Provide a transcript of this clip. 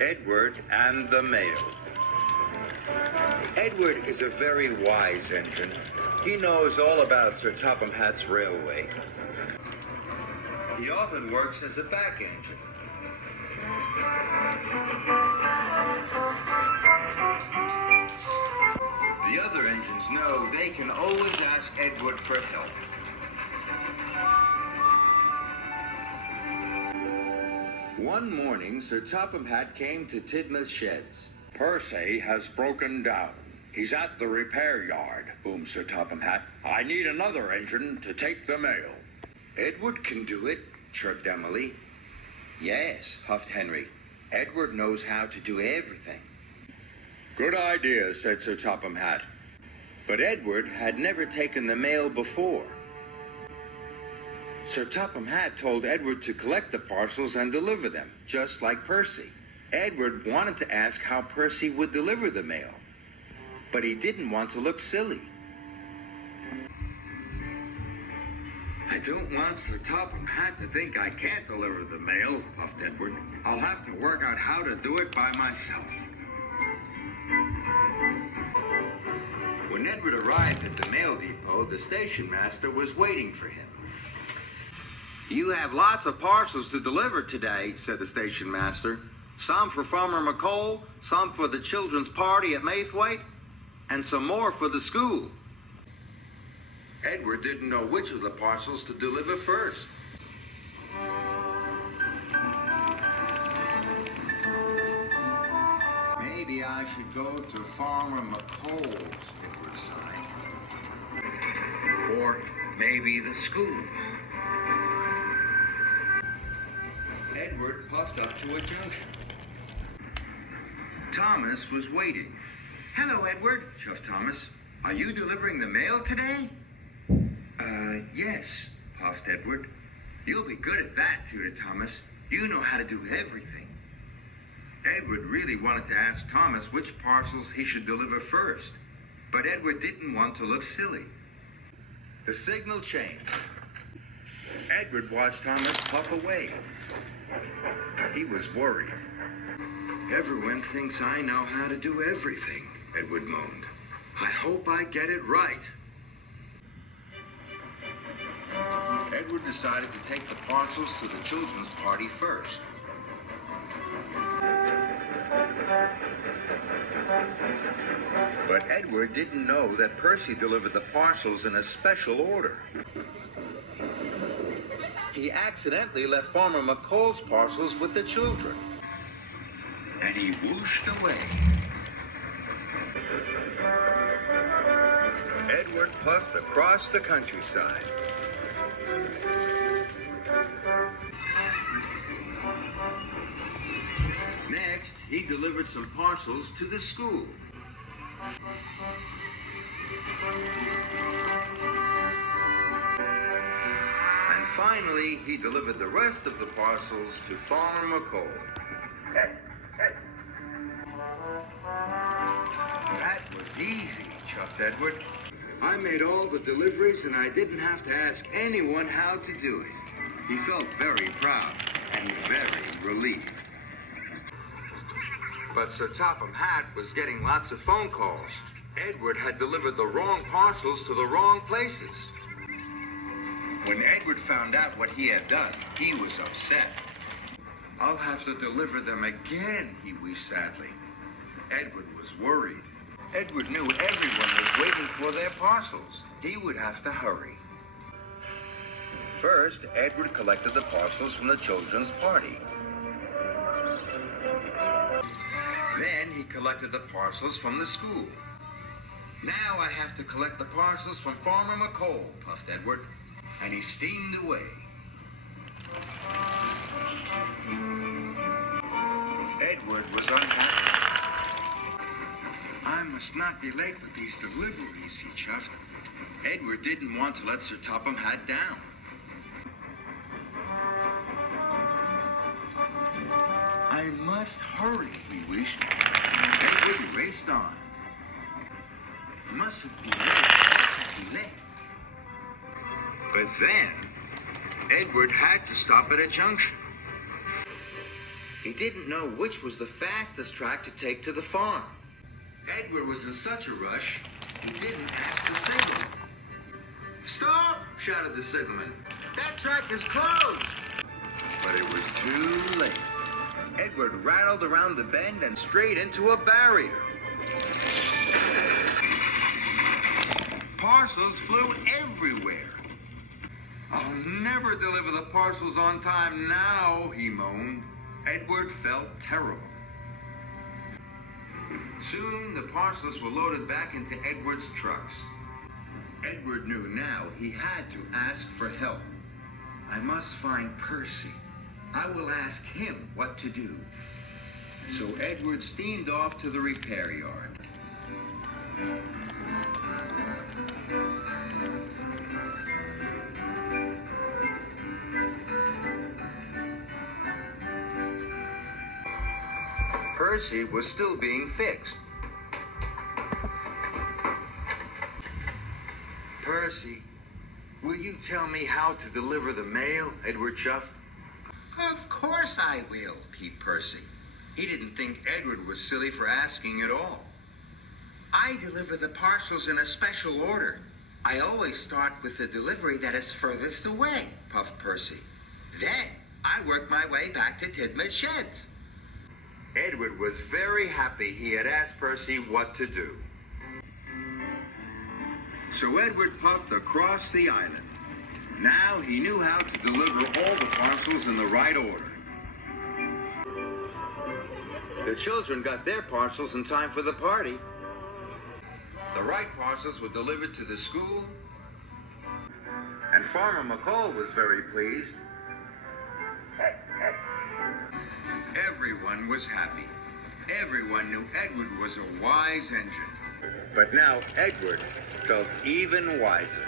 Edward and the Mail. Edward is a very wise engine. He knows all about Sir Topham Hatt's railway. He often works as a back engine. The other engines know they can always ask Edward for help. One morning, Sir Topham Hatt came to Tidmouth Sheds. Percy has broken down. He's at the repair yard, boomed Sir Topham Hatt. I need another engine to take the mail. Edward can do it, chirped Emily. Yes, huffed Henry. Edward knows how to do everything. Good idea, said Sir Topham Hatt. But Edward had never taken the mail before. Sir Topham Hatt told Edward to collect the parcels and deliver them, just like Percy. Edward wanted to ask how Percy would deliver the mail, but he didn't want to look silly. I don't want Sir Topham Hatt to think I can't deliver the mail, puffed Edward. I'll have to work out how to do it by myself. When Edward arrived at the mail depot, the station master was waiting for him. "You have lots of parcels to deliver today," said the station master. "Some for Farmer McColl, some for the children's party at Maithwaite, and some more for the school." Edward didn't know which of the parcels to deliver first. "Maybe I should go to Farmer McColl's," Edward sighed. "Or maybe the school." Edward puffed up to a junction. Thomas was waiting. "Hello, Edward," chuffed Thomas. "Are you delivering the mail today?" Yes," puffed Edward. "You'll be good at that," tooted Thomas. "You know how to do everything." Edward really wanted to ask Thomas which parcels he should deliver first, but Edward didn't want to look silly. The signal changed. Edward watched Thomas puff away. He was worried. "Everyone thinks I know how to do everything," Edward moaned. "I hope I get it right." Edward decided to take the parcels to the children's party first. But Edward didn't know that Percy delivered the parcels in a special order. He accidentally left Farmer McColl's parcels with the children. And he whooshed away. Edward puffed across the countryside. Next, he delivered some parcels to the school. And finally, he delivered the rest of the parcels to Farmer McColl. That was easy, chuffed Edward. "I made all the deliveries and I didn't have to ask anyone how to do it." He felt very proud and very relieved. But Sir Topham Hatt was getting lots of phone calls. Edward had delivered the wrong parcels to the wrong places. When Edward found out what he had done, he was upset. "I'll have to deliver them again," he wheezed sadly. Edward was worried. Edward knew everyone was waiting for their parcels. He would have to hurry. First, Edward collected the parcels from the children's party. Then he collected the parcels from the school. "Now I have to collect the parcels from Farmer McColl," puffed Edward, and he steamed away. Edward was unhappy. "I must not be late with these deliveries," he chuffed. Edward didn't want to let Sir Topham Hatt down. "I must hurry," he wished. Edward raced on. Mustn't be late. But then, Edward had to stop at a junction. He didn't know which was the fastest track to take to the farm. Edward was in such a rush, he didn't ask the signalman. "Stop!" shouted the signalman. "That track is closed!" But it was too late. Edward rattled around the bend and straight into a barrier. Parcels flew everywhere. "I'll never deliver the parcels on time now," he moaned. Edward felt terrible. Soon the parcels were loaded back into Edward's trucks. Edward knew now he had to ask for help. "I must find Percy. I will ask him what to do." So Edward steamed off to the repair yard. Percy was still being fixed. "Percy, will you tell me how to deliver the mail?" Edward chuffed. "Of course I will," peeped Percy. He didn't think Edward was silly for asking at all. "I deliver the parcels in a special order. I always start with the delivery that is furthest away," puffed Percy. "Then I work my way back to Tidmouth's sheds." Edward was very happy he had asked Percy what to do. So Edward puffed across the island. Now he knew how to deliver all the parcels in the right order. The children got their parcels in time for the party. The right parcels were delivered to the school, and Farmer McCall was very pleased. Everyone was happy. Everyone knew Edward was a wise engine. But now Edward felt even wiser.